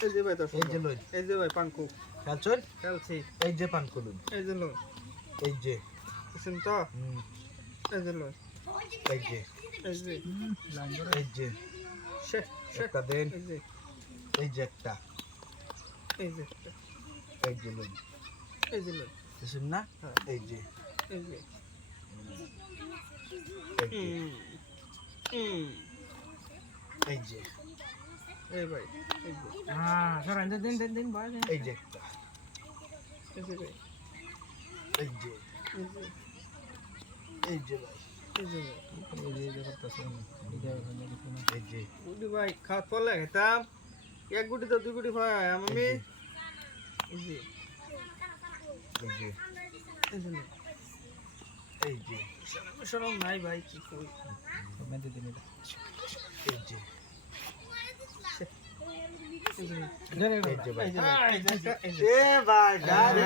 এই যে ভাই দশ এই যে লই এই যে ভাই পানকু খেলছুন খেলছি এই যে পান করুন এই যে লই এই যে শুন তো এই যে লই এই যে এই যে এই যে শে শে একটা দেন এই যে এই যে একটা এই যে এই যে লই এই যে লই শুন না এই যে এই যে এই যে এই যে এই ভাই এই যে হ্যাঁ সরান দিন দিন বয় এই যে একটা এই যে ভাই এই যে এই যে এই যে ভাই এই যে এই যে গুটি ভাই খাওয়া পড়লে খেতাম এক গুটি তো দুই গুটি ভাই আমি এই যে এই যে এই যে এই যে শরম নাই ভাই কি কই এই যে এই যে এই যে ভাই এই যে এ ভাই গাড়ি